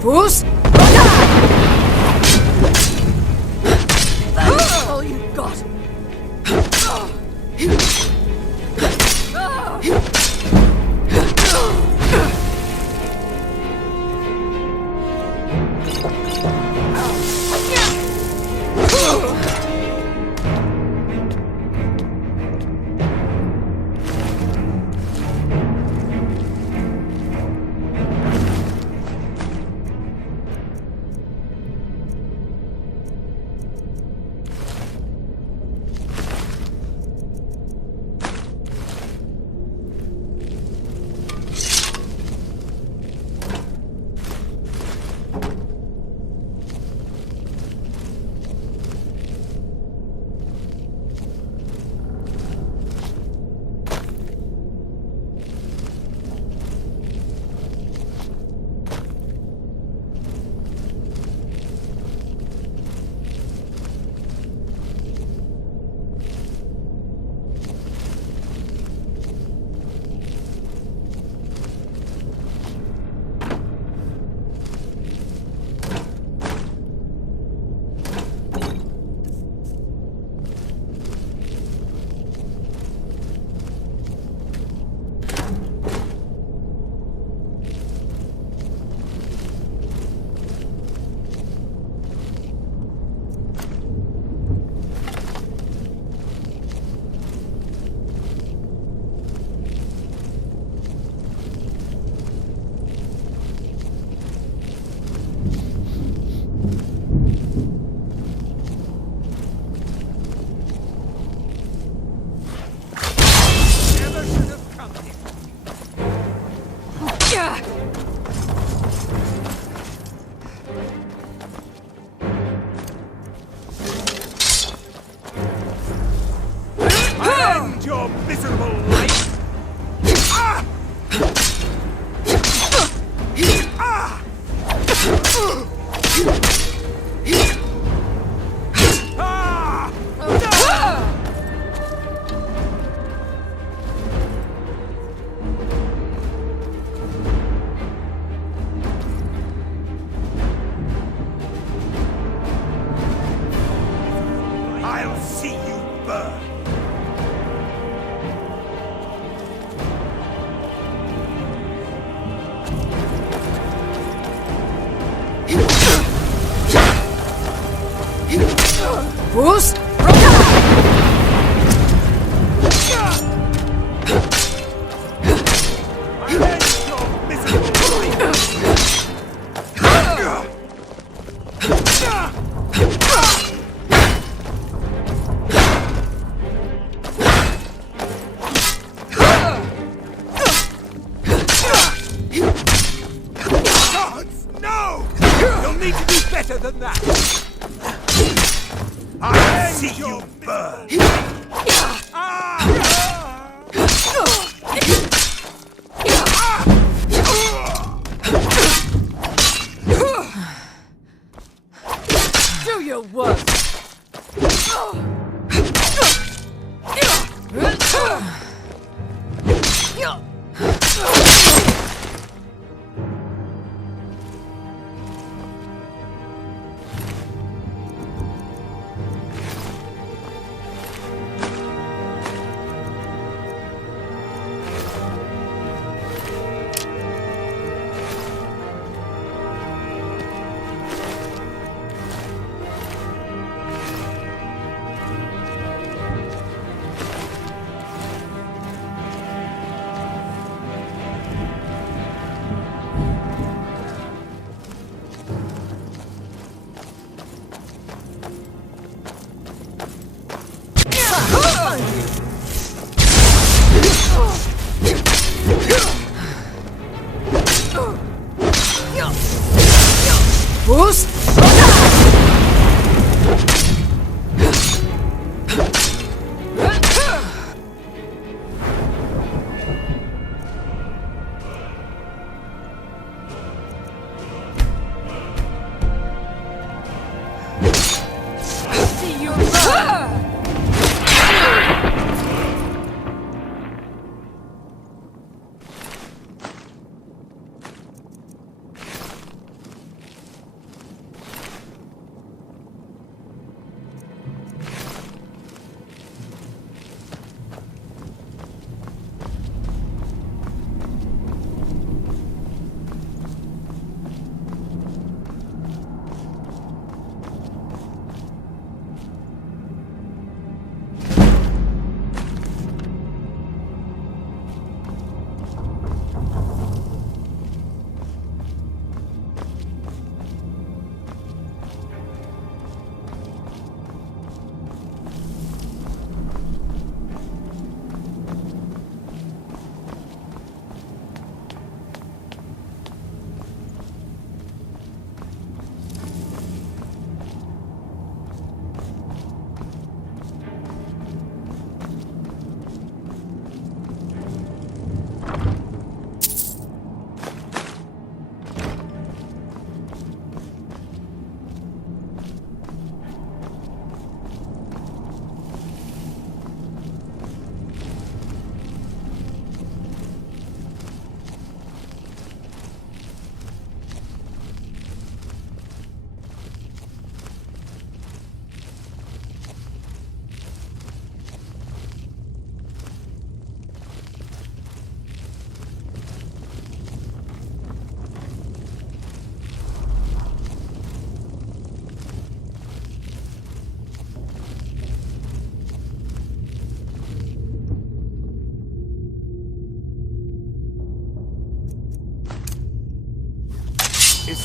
Fus! That's all you've got. Your miserable life! Ah! Ah! I'll see you burn! Fus! Gods, no! You'll need to do better than that! I'll see you burn! Do your work!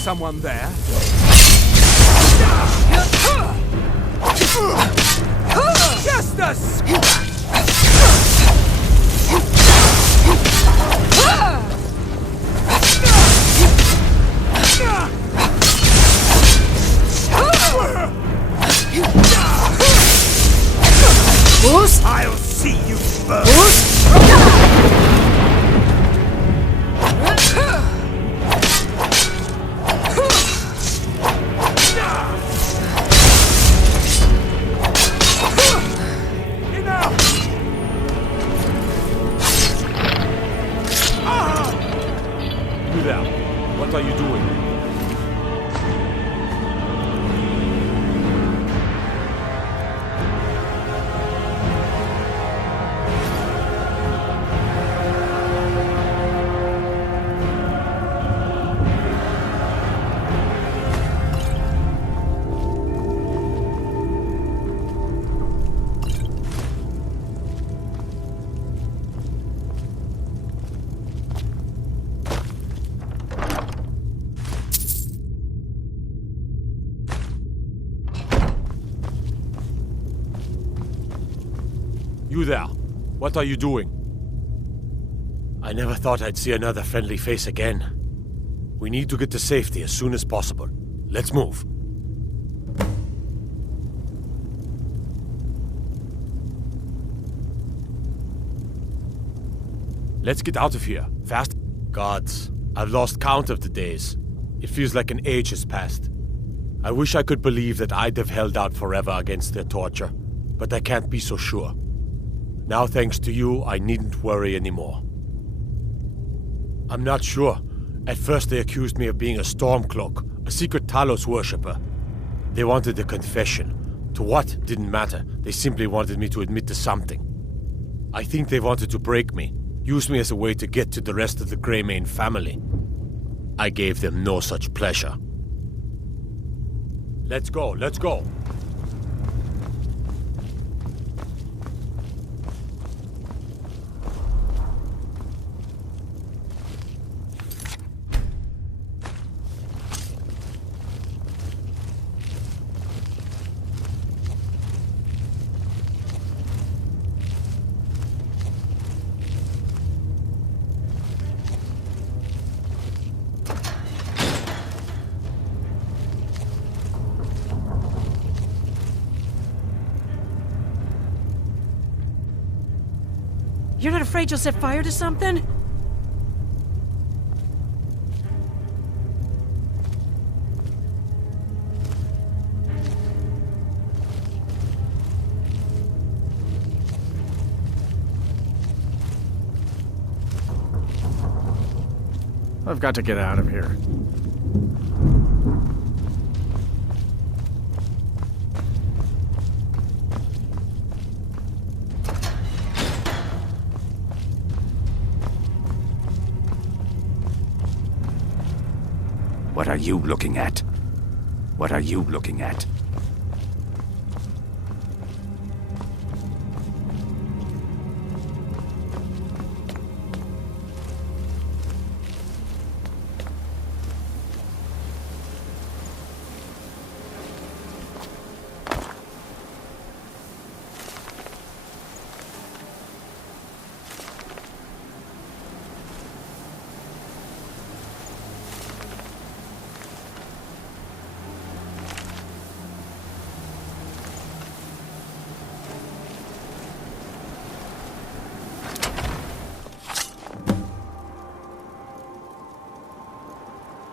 someone there. Just a scratch! Boost! I'll see you first! Boost! Enough! You there? What are you doing? You there? What are you doing? I never thought I'd see another friendly face again. We need to get to safety as soon as possible. Let's move. Let's get out of here. Fast. Gods, I've lost count of the days. It feels like an age has passed. I wish I could believe that I'd have held out forever against their torture, but I can't be so sure. Now, thanks to you, I needn't worry anymore. I'm not sure. At first they accused me of being a Stormcloak, a secret Talos worshipper. They wanted a confession. To what didn't matter. They simply wanted me to admit to something. I think they wanted to break me, use me as a way to get to the rest of the Greymane family. I gave them no such pleasure. Let's go, let's go. You're not afraid you'll set fire to something? I've got to get out of here. What are you looking at? What are you looking at?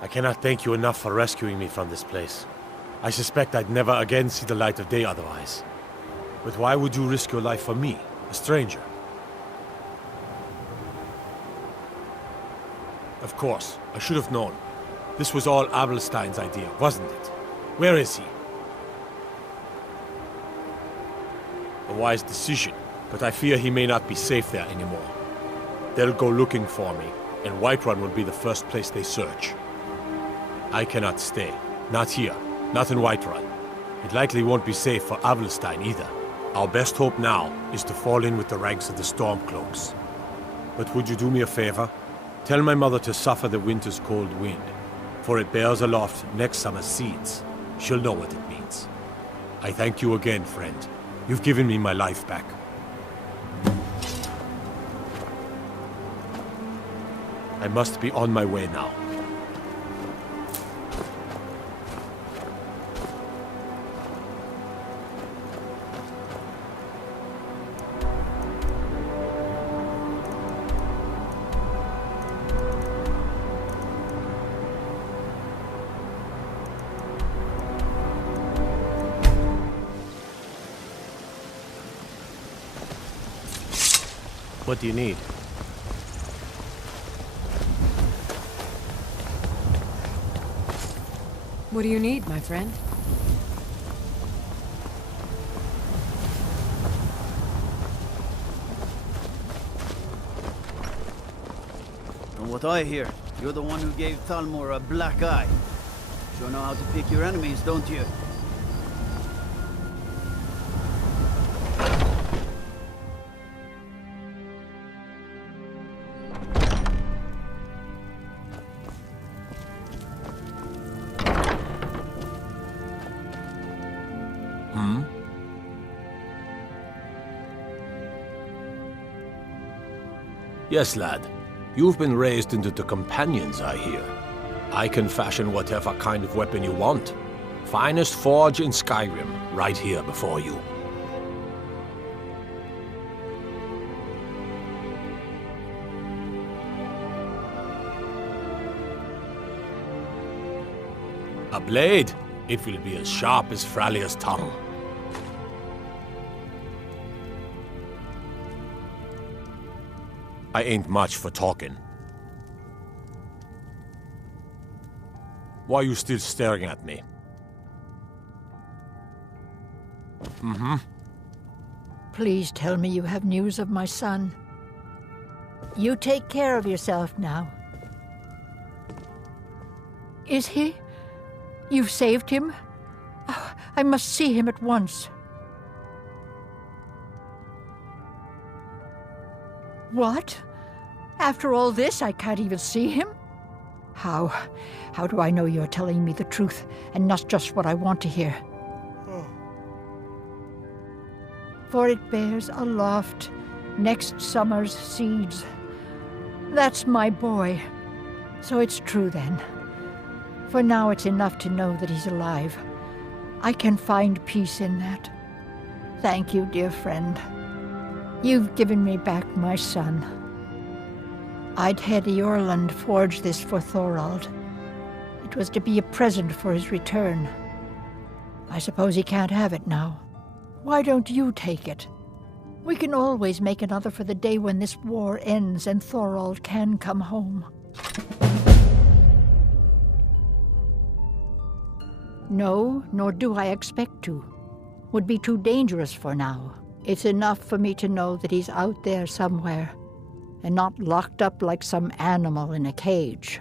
I cannot thank you enough for rescuing me from this place. I suspect I'd never again see the light of day otherwise. But why would you risk your life for me, a stranger? Of course, I should have known. This was all Abelstein's idea, wasn't it? Where is he? A wise decision, but I fear he may not be safe there anymore. They'll go looking for me, and Whiterun will be the first place they search. I cannot stay. Not here. Not in Whiterun. It likely won't be safe for Abelstein either. Our best hope now is to fall in with the ranks of the Stormcloaks. But would you do me a favor? Tell my mother to suffer the winter's cold wind. For it bears aloft next summer's seeds. She'll know what it means. I thank you again, friend. You've given me my life back. I must be on my way now. What do you need? What do you need, my friend? From what I hear, you're the one who gave Thalmor a black eye. Sure know how to pick your enemies, don't you? Yes, lad. You've been raised into the companions, I hear. I can fashion whatever kind of weapon you want. Finest forge in Skyrim, right here before you. A blade? It will be as sharp as Fralia's tongue. I ain't much for talking. Why are you still staring at me? Please tell me you have news of my son. You take care of yourself now. Is he? You've saved him? Oh, I must see him at once. What? After all this, I can't even see him? How do I know you're telling me the truth and not just what I want to hear? For it bears aloft next summer's seeds. That's my boy. So it's true then. For now it's enough to know that he's alive. I can find peace in that. Thank you, dear friend. You've given me back my son. I'd had Eorlund forge this for Thorald. It was to be a present for his return. I suppose he can't have it now. Why don't you take it? We can always make another for the day when this war ends and Thorald can come home. No, nor do I expect to. Would be too dangerous for now. It's enough for me to know that he's out there somewhere, and not locked up like some animal in a cage.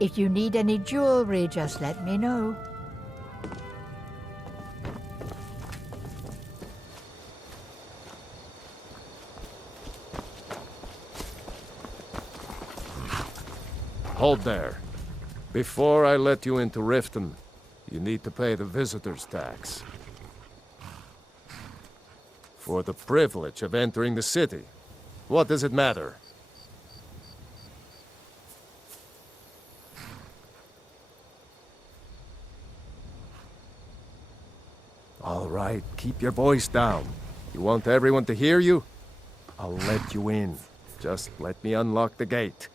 If you need any jewelry, just let me know. Hold there. Before I let you into Riften, you need to pay the visitor's tax. For the privilege of entering the city. What does it matter? All right, keep your voice down. You want everyone to hear you? I'll let you in. Just let me unlock the gate.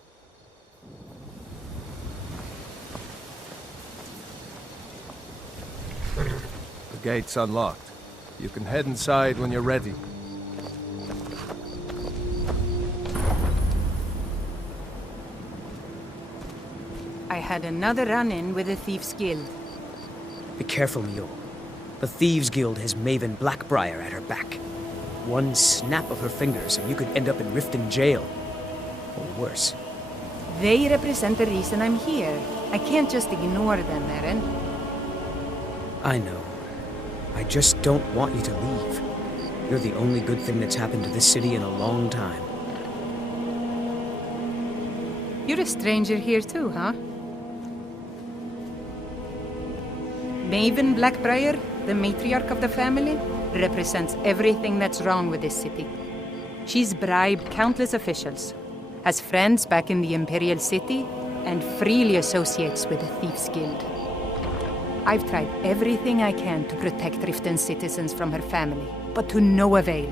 The gate's unlocked. You can head inside when you're ready. I had another run-in with the Thieves Guild. Be careful, Mule. The Thieves Guild has Maven Blackbriar at her back. One snap of her fingers and you could end up in Riften jail. Or worse. They represent the reason I'm here. I can't just ignore them, Eren. I know. I just don't want you to leave. You're the only good thing that's happened to this city in a long time. You're a stranger here too, huh? Maven Blackbriar, the matriarch of the family, represents everything that's wrong with this city. She's bribed countless officials, has friends back in the Imperial City, and freely associates with the Thieves Guild. I've tried everything I can to protect Riften's citizens from her family, but to no avail.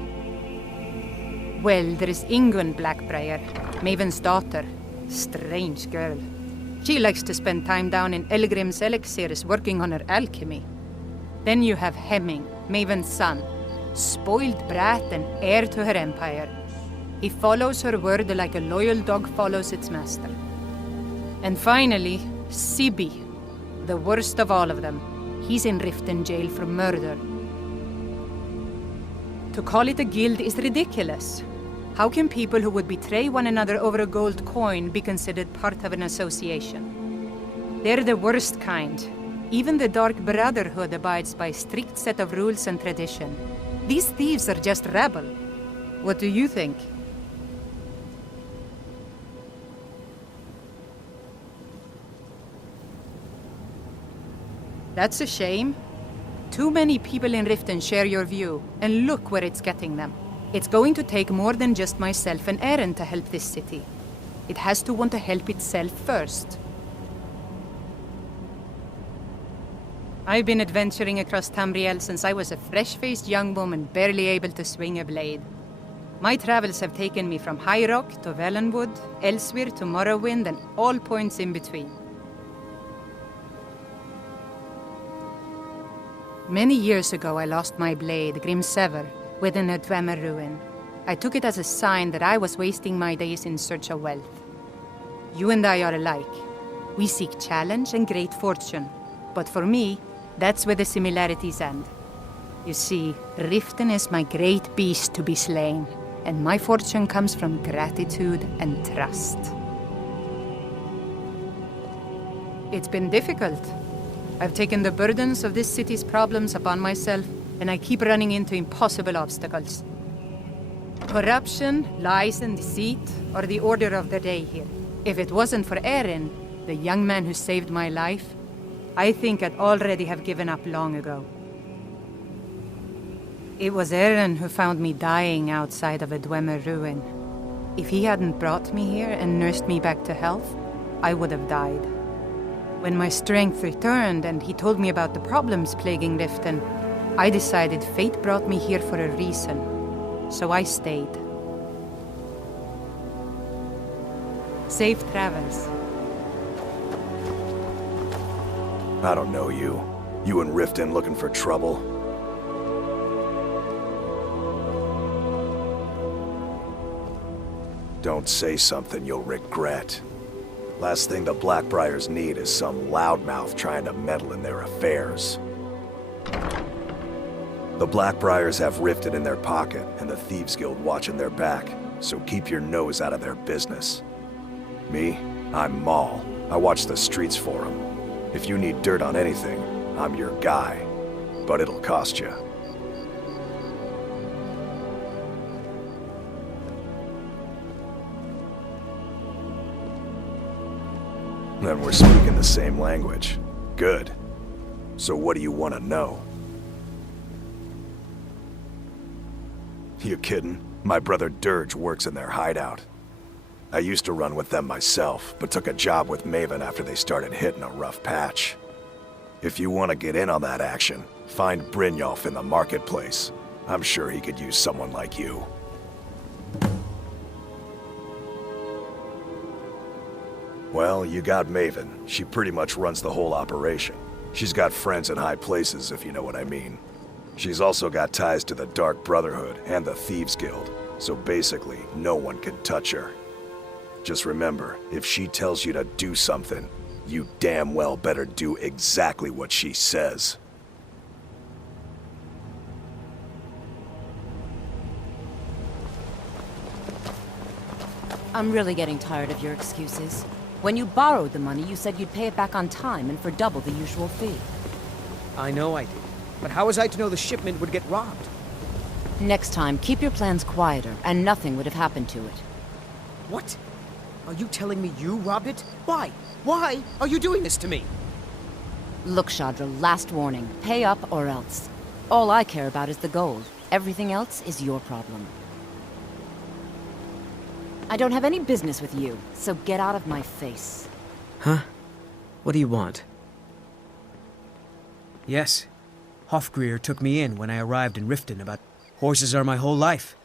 Well, there is Ingun Blackbriar, Maven's daughter. Strange girl. She likes to spend time down in Elgrim's elixirs working on her alchemy. Then you have Hemming, Maven's son, spoiled brat and heir to her empire. He follows her word like a loyal dog follows its master. And finally, Sibi, the worst of all of them. He's in Riften jail for murder. To call it a guild is ridiculous. How can people who would betray one another over a gold coin be considered part of an association? They're the worst kind. Even the Dark Brotherhood abides by a strict set of rules and tradition. These thieves are just rabble. What do you think? That's a shame. Too many people in Riften share your view, and look where it's getting them. It's going to take more than just myself and Eren to help this city. It has to want to help itself first. I've been adventuring across Tamriel since I was a fresh-faced young woman barely able to swing a blade. My travels have taken me from High Rock to Valenwood, Elsewhere to Morrowind, and all points in between. Many years ago I lost my blade, Grimsever, within a Dwemer ruin. I took it as a sign that I was wasting my days in search of wealth. You and I are alike. We seek challenge and great fortune. But for me, that's where the similarities end. You see, Riften is my great beast to be slain, and my fortune comes from gratitude and trust. It's been difficult. I've taken the burdens of this city's problems upon myself, and I keep running into impossible obstacles. Corruption, lies, and deceit are the order of the day here. If it wasn't for Eren, the young man who saved my life, I think I'd already have given up long ago. It was Eren who found me dying outside of a Dwemer ruin. If he hadn't brought me here and nursed me back to health, I would have died. When my strength returned and he told me about the problems plaguing Riften, I decided fate brought me here for a reason, so I stayed. Safe travels. I don't know you. You in Riften looking for trouble? Don't say something you'll regret. Last thing the Blackbriars need is some loudmouth trying to meddle in their affairs. The Blackbriars have Riften in their pocket and the Thieves Guild watching their back, so keep your nose out of their business. Me, I'm Maul. I watch the streets for them. If you need dirt on anything, I'm your guy. But it'll cost you. Then we're speaking the same language. Good. So what do you want to know? You kidding? My brother Dirge works in their hideout. I used to run with them myself, but took a job with Maven after they started hitting a rough patch. If you want to get in on that action, find Brynjolf in the marketplace. I'm sure he could use someone like you. Well, you got Maven. She pretty much runs the whole operation. She's got friends in high places, if you know what I mean. She's also got ties to the Dark Brotherhood and the Thieves Guild, so basically, no one can touch her. Just remember, if she tells you to do something, you damn well better do exactly what she says. I'm really getting tired of your excuses. When you borrowed the money, you said you'd pay it back on time and for double the usual fee. I know I did. But how was I to know the shipment would get robbed? Next time, keep your plans quieter, and nothing would have happened to it. What? Are you telling me you robbed it? Why? Why are you doing this to me? Look, Shadra, last warning. Pay up or else. All I care about is the gold. Everything else is your problem. I don't have any business with you, so get out of my face. Huh? What do you want? Yes. Hofgrir took me in when I arrived in Riften about... Horses are my whole life.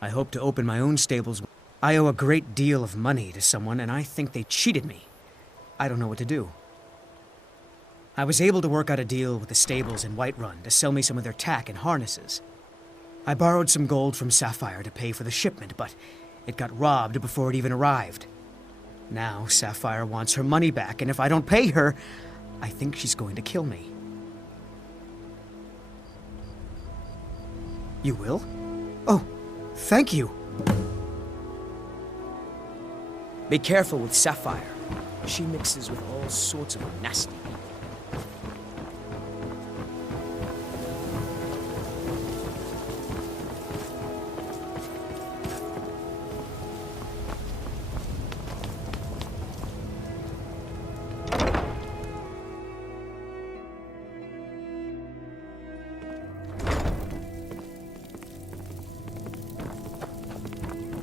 I hope to open my own stables. I owe a great deal of money to someone, and I think they cheated me. I don't know what to do. I was able to work out a deal with the stables in Whiterun to sell me some of their tack and harnesses. I borrowed some gold from Sapphire to pay for the shipment, but it got robbed before it even arrived. Now Sapphire wants her money back, and if I don't pay her, I think she's going to kill me. You will? Oh, thank you. Be careful with Sapphire. She mixes with all sorts of nasty people.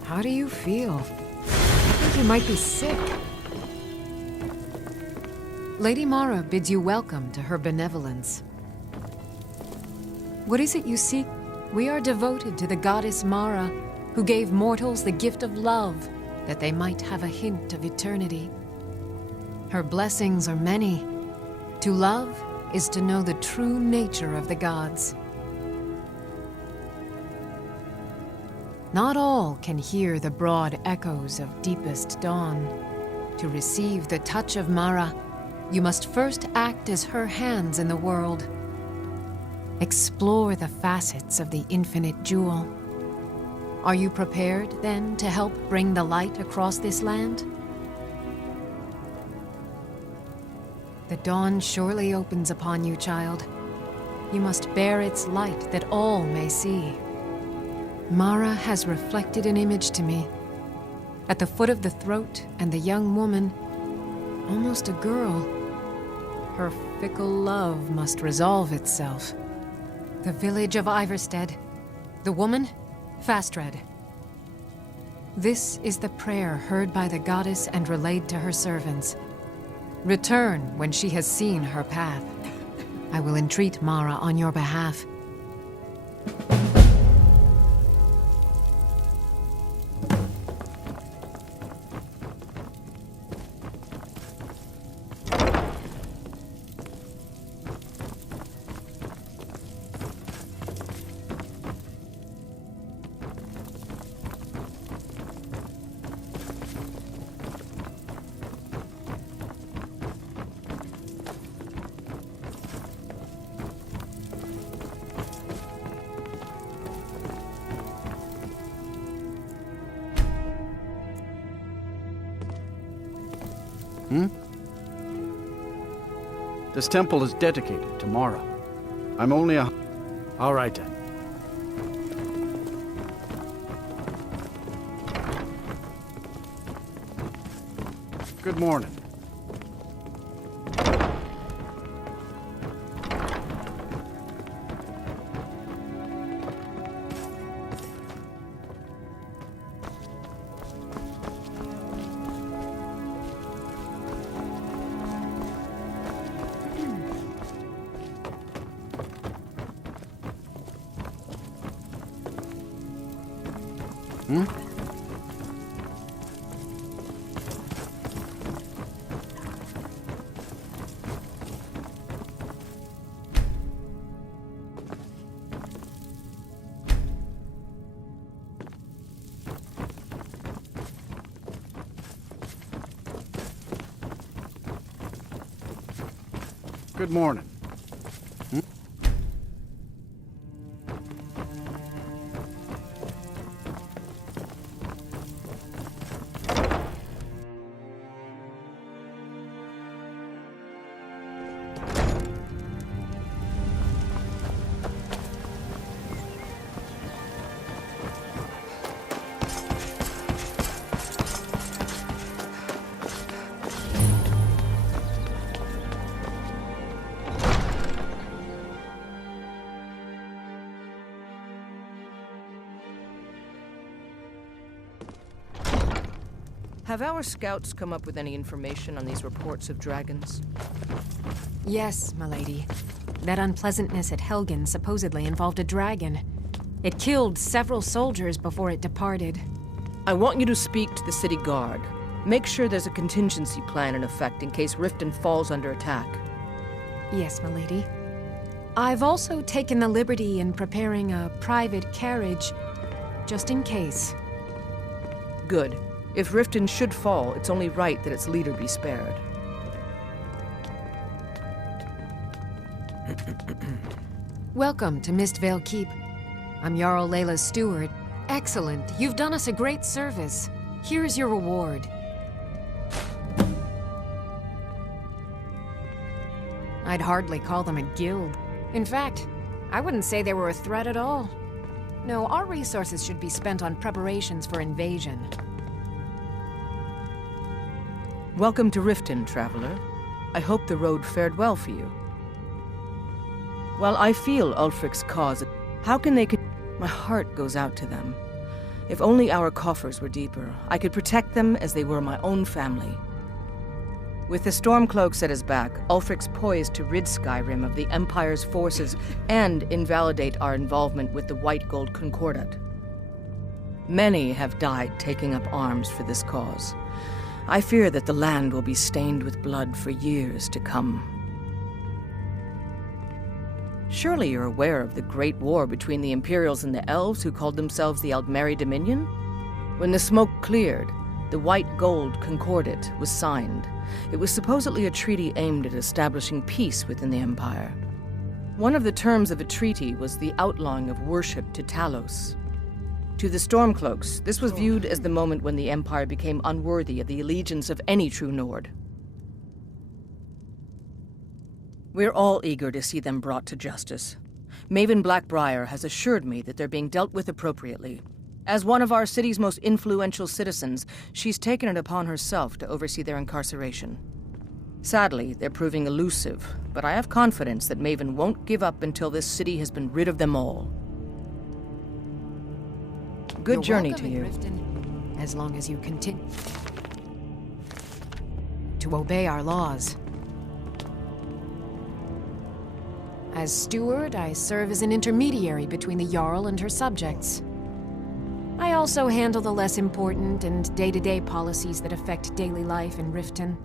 How do you feel? I think you might be sick. Lady Mara bids you welcome to her benevolence. What is it you seek? We are devoted to the goddess Mara, who gave mortals the gift of love, that they might have a hint of eternity. Her blessings are many. To love is to know the true nature of the gods. Not all can hear the broad echoes of deepest dawn. To receive the touch of Mara, you must first act as her hands in the world. Explore the facets of the infinite jewel. Are you prepared, then, to help bring the light across this land? The dawn surely opens upon you, child. You must bear its light that all may see. Mara has reflected an image to me. At the foot of the throat and the young woman, almost a girl. Her fickle love must resolve itself. The village of Iverstead. The woman, Fastred. This is the prayer heard by the goddess and relayed to her servants. Return when she has seen her path. I will entreat Mara on your behalf. This temple is dedicated to Mara. I'm only a... All right, then. Good morning. Good morning. Have our scouts come up with any information on these reports of dragons? Yes, milady. That unpleasantness at Helgen supposedly involved a dragon. It killed several soldiers before it departed. I want you to speak to the city guard. Make sure there's a contingency plan in effect in case Riften falls under attack. Yes, milady. I've also taken the liberty in preparing a private carriage, just in case. Good. If Riften should fall, it's only right that its leader be spared. Welcome to Mistvale Keep. I'm Jarl Layla's steward. Excellent. You've done us a great service. Here's your reward. I'd hardly call them a guild. In fact, I wouldn't say they were a threat at all. No, our resources should be spent on preparations for invasion. Welcome to Riften, traveler. I hope the road fared well for you. While I feel Ulfric's cause, how can they... My heart goes out to them. If only our coffers were deeper, I could protect them as they were my own family. With the Stormcloaks at his back, Ulfric's poised to rid Skyrim of the Empire's forces and invalidate our involvement with the White Gold Concordat. Many have died taking up arms for this cause. I fear that the land will be stained with blood for years to come. Surely you're aware of the Great War between the Imperials and the Elves who called themselves the Aldmeri Dominion? When the smoke cleared, the White Gold Concordat was signed. It was supposedly a treaty aimed at establishing peace within the Empire. One of the terms of a treaty was the outlawing of worship to Talos. To the Stormcloaks, this was viewed as the moment when the Empire became unworthy of the allegiance of any true Nord. We're all eager to see them brought to justice. Maven Blackbriar has assured me that they're being dealt with appropriately. As one of our city's most influential citizens, she's taken it upon herself to oversee their incarceration. Sadly, they're proving elusive, but I have confidence that Maven won't give up until this city has been rid of them all. Good journey to you. Riften, as long as you continue to obey our laws. As steward, I serve as an intermediary between the Jarl and her subjects. I also handle the less important and day-to-day policies that affect daily life in Riften.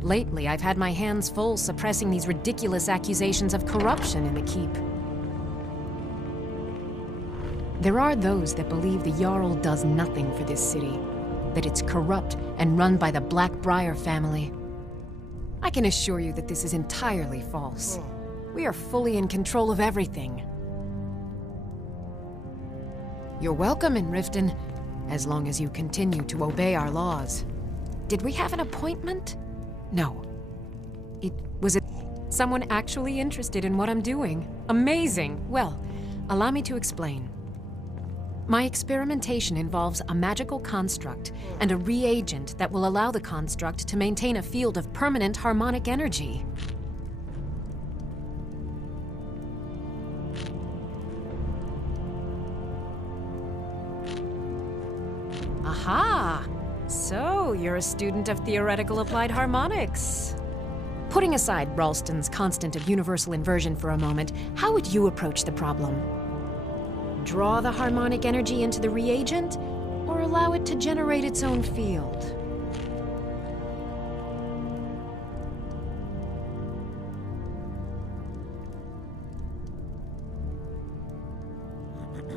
Lately, I've had my hands full suppressing these ridiculous accusations of corruption in the keep. There are those that believe the Jarl does nothing for this city, that it's corrupt and run by the Blackbriar family. I can assure you that this is entirely false. We are fully in control of everything. You're welcome in Riften, as long as you continue to obey our laws. Did we have an appointment? No. Was it someone actually interested in what I'm doing? Amazing! Well, allow me to explain. My experimentation involves a magical construct and a reagent that will allow the construct to maintain a field of permanent harmonic energy. Aha! So, you're a student of theoretical applied harmonics. Putting aside Ralston's constant of universal inversion for a moment, how would you approach the problem? Draw the harmonic energy into the reagent, or allow it to generate its own field?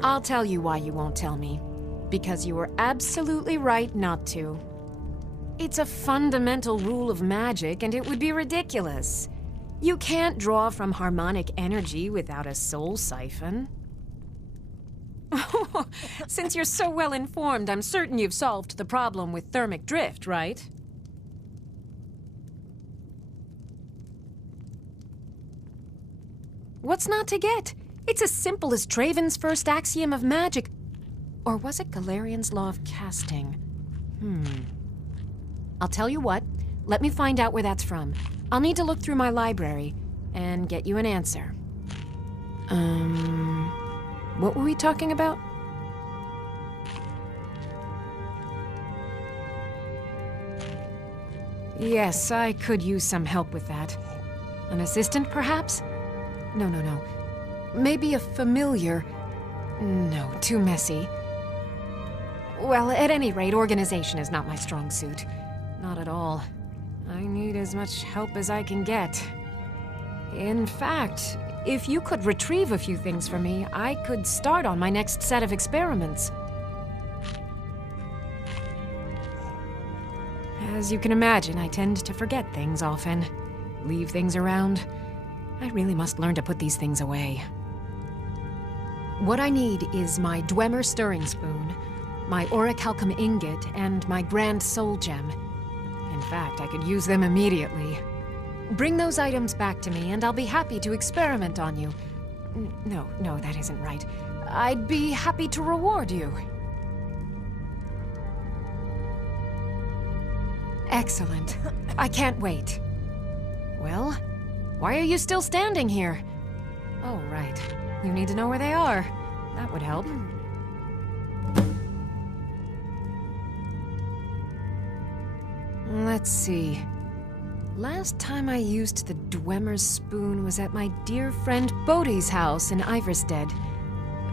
I'll tell you why you won't tell me. Because you were absolutely right not to. It's a fundamental rule of magic, and it would be ridiculous. You can't draw from harmonic energy without a soul siphon. Since you're so well informed, I'm certain you've solved the problem with thermic drift, right? What's not to get? It's as simple as Traven's first axiom of magic. Or was it Galarian's law of casting? I'll tell you what. Let me find out where that's from. I'll need to look through my library and get you an answer. What were we talking about? Yes, I could use some help with that. An assistant, perhaps? No. Maybe a familiar. No, too messy. Well, at any rate, organization is not my strong suit. Not at all. I need as much help as I can get. In fact, if you could retrieve a few things for me, I could start on my next set of experiments. As you can imagine, I tend to forget things often. Leave things around. I really must learn to put these things away. What I need is my Dwemer stirring spoon, my orichalcum ingot, and my Grand Soul Gem. In fact, I could use them immediately. Bring those items back to me, and I'll be happy to experiment on you. No, that isn't right. I'd be happy to reward you. Excellent. I can't wait. Well, why are you still standing here? Oh, right. You need to know where they are. That would help. Let's see. Last time I used the Dwemer's spoon was at my dear friend Bodhi's house in Iverstead.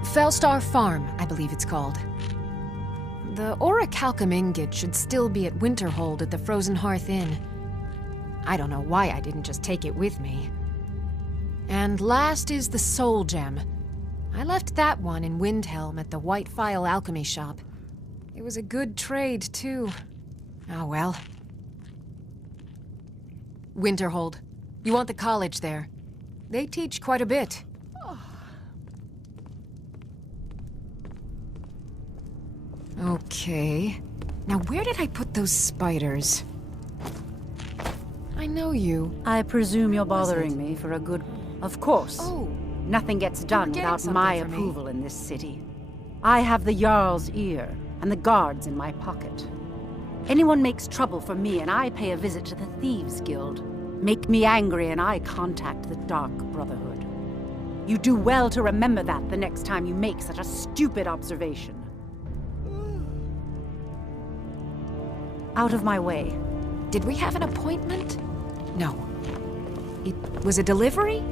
Felstar Farm, I believe it's called. The orichalcum ingot should still be at Winterhold at the Frozen Hearth Inn. I don't know why I didn't just take it with me. And last is the Soul Gem. I left that one in Windhelm at the White Phial Alchemy Shop. It was a good trade, too. Oh well. Winterhold. You want the college there. They teach quite a bit. Okay. Now where did I put those spiders? I know you. I presume you're bothering me for a good... Of course. Oh. Nothing gets done without my approval in this city. I have the Jarl's ear, and the guards in my pocket. Anyone makes trouble for me, and I pay a visit to the Thieves Guild. Make me angry, and I contact the Dark Brotherhood. You do well to remember that the next time you make such a stupid observation. Out of my way. Did we have an appointment? No. It was a delivery?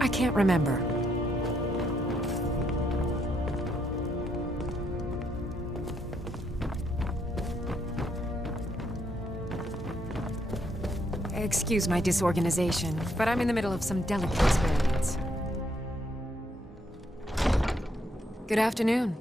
I can't remember. Excuse my disorganization, but I'm in the middle of some delicate experiments. Good afternoon.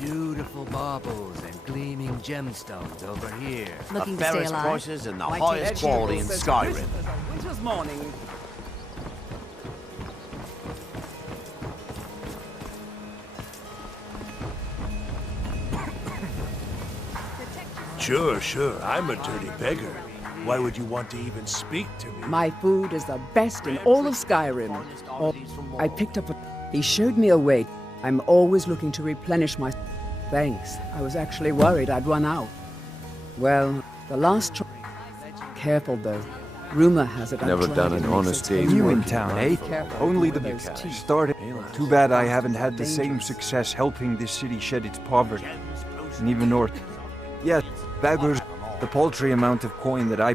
Beautiful baubles and gleaming gemstones over here. Looking the to stay fairest alive? prices and the highest quality in Skyrim. Winter's morning. Sure. I'm a dirty beggar. Why would you want to even speak to me? My food is the best in all of Skyrim. Oh, I picked up a... He showed me a way. I'm always looking to replenish my... Thanks. I was actually worried I'd run out. Well, the last... Careful, though. Rumor has it... Never done an honest day's New work in town, eh? Only the started. Too bad I haven't had the same success helping this city shed its poverty. And even north. Yes, beggars, the paltry amount of coin that I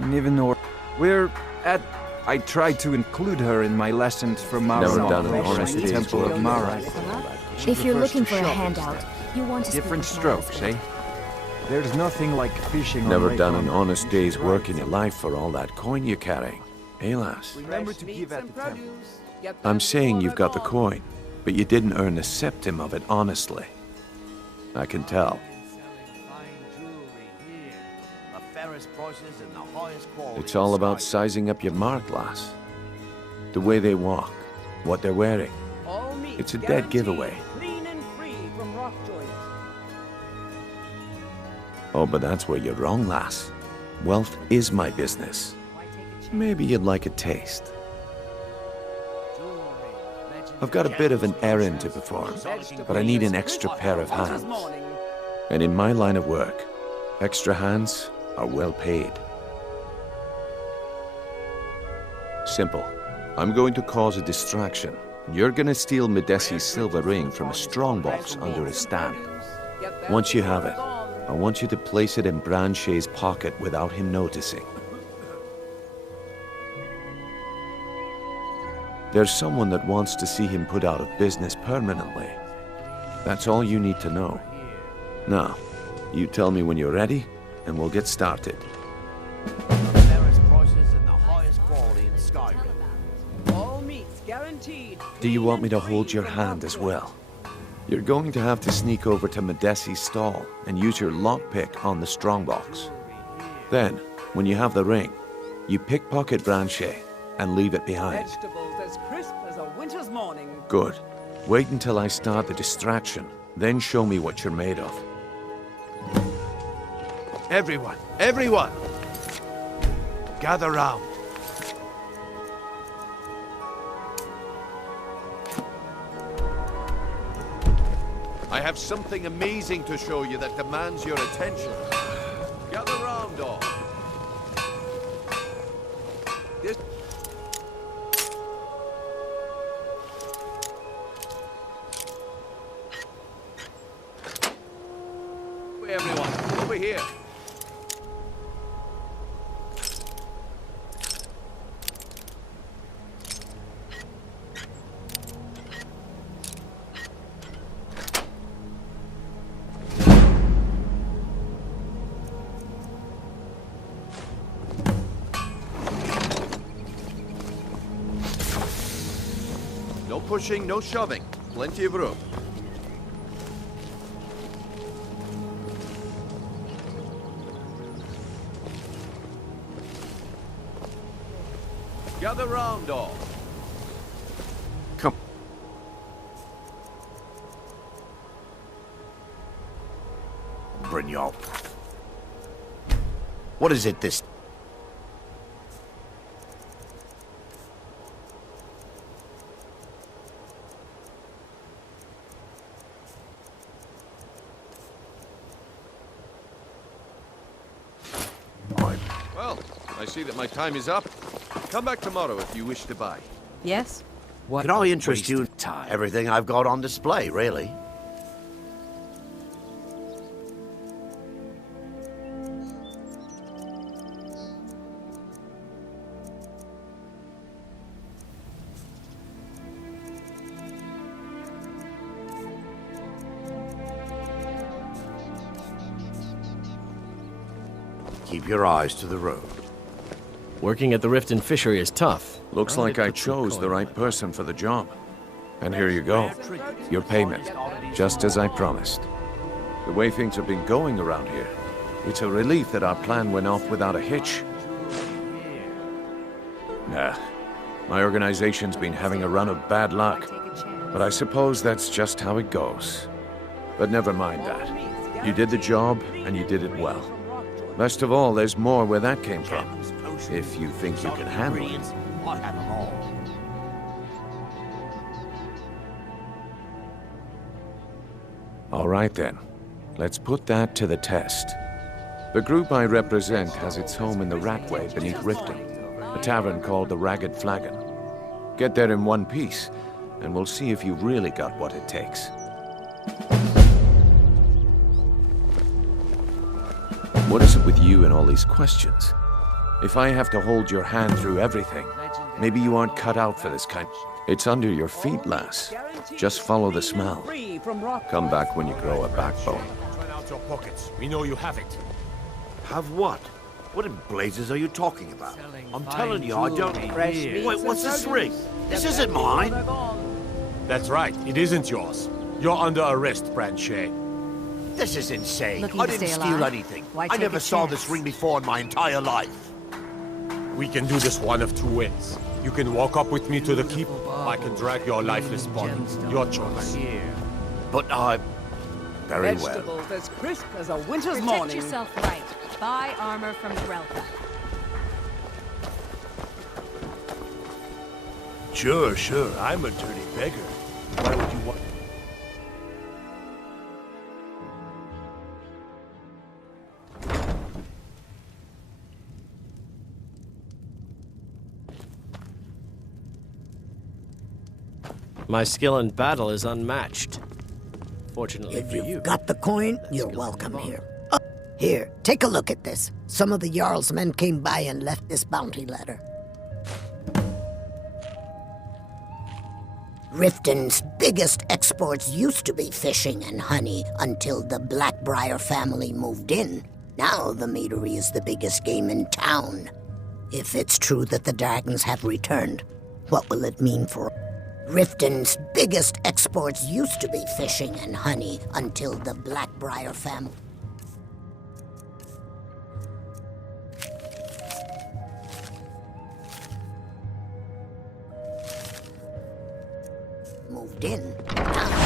and even north. We're at... I tried to include her in my lessons from Mara. Never done an honest the Temple of Mara. If you're looking for a handout, you want to different strokes, eh? There's nothing like fishing. Never done an honest day's work in your life for all that coin you're carrying, eh, lass? Remember to give at the temple. I'm saying you've got the coin, but you didn't earn a septim of it honestly. I can tell. It's all about sizing up your mark, lass. The way they walk, what they're wearing. It's a dead giveaway. Oh, but that's where you're wrong, lass. Wealth is my business. Maybe you'd like a taste. I've got a bit of an errand to perform, but I need an extra pair of hands. And in my line of work, extra hands are well paid. Simple. I'm going to cause a distraction. You're gonna steal Medesi's silver ring from a strongbox under his stand. Once you have it, I want you to place it in Branchet's pocket without him noticing. There's someone that wants to see him put out of business permanently. That's all you need to know. Now, you tell me when you're ready, and we'll get started. Fairest prices and the highest quality in Skyrim. All meats guaranteed. Do you want me to hold your hand as well? You're going to have to sneak over to Medesi's stall and use your lockpick on the strongbox. Then, when you have the ring, you pickpocket Branchet and leave it behind. Vegetables as crisp as a winter's morning. Good. Wait until I start the distraction, then show me what you're made of. Everyone! Everyone! Gather round. I have something amazing to show you that demands your attention. Gather round, all. This... Everyone, over here. No pushing, no shoving. Plenty of room. Gather round, all. Come. Brignon. What is it this... Well, I see that my time is up. Come back tomorrow if you wish to buy. Yes? Can I interest you in everything I've got on display, really? Keep your eyes to the road. Working at the Riften fishery is tough. Looks like I chose the right person for the job. And here you go. Your payment, just as I promised. The way things have been going around here, it's a relief that our plan went off without a hitch. Nah, my organization's been having a run of bad luck. But I suppose that's just how it goes. But never mind that. You did the job, and you did it well. Best of all, there's more where that came from. If you think you can handle it. I have them all. All right then. Let's put that to the test. The group I represent has its home in the Ratway beneath Riften, a tavern called the Ragged Flagon. Get there in one piece, and we'll see if you've really got what it takes. What is it with you and all these questions? If I have to hold your hand through everything, maybe you aren't cut out for this kind. It's under your feet, lass. Just follow the smell. Come back when you grow a backbone. Turn out your pockets. We know you have it. Have what? What in blazes are you talking about? I'm telling you, I don't... Wait, what's this ring? This isn't mine! That's right, it isn't yours. You're under arrest, Branchet. This is insane. Looking I to didn't stay steal alive? anything. Why I take never a saw chance? this ring before in my entire life. We can do this one of two ways. You can walk up with me to the keep, or I can drag your lifeless body. Your choice. But I... Very well. Vegetables as crisp as a winter's Protect morning. yourself right. Buy armor from Grelka. Sure. I'm a dirty beggar. Why would you want... My skill in battle is unmatched. Fortunately If for you. you've got the coin, you're welcome here. Here, take a look at this. Some of the Jarl's men came by and left this bounty letter. Riften's biggest exports used to be fishing and honey until the Blackbriar family moved in. Now the meadery is the biggest game in town. If it's true that the dragons have returned, what will it mean for... Riften's biggest exports used to be fishing and honey until the Blackbriar family... moved in. Now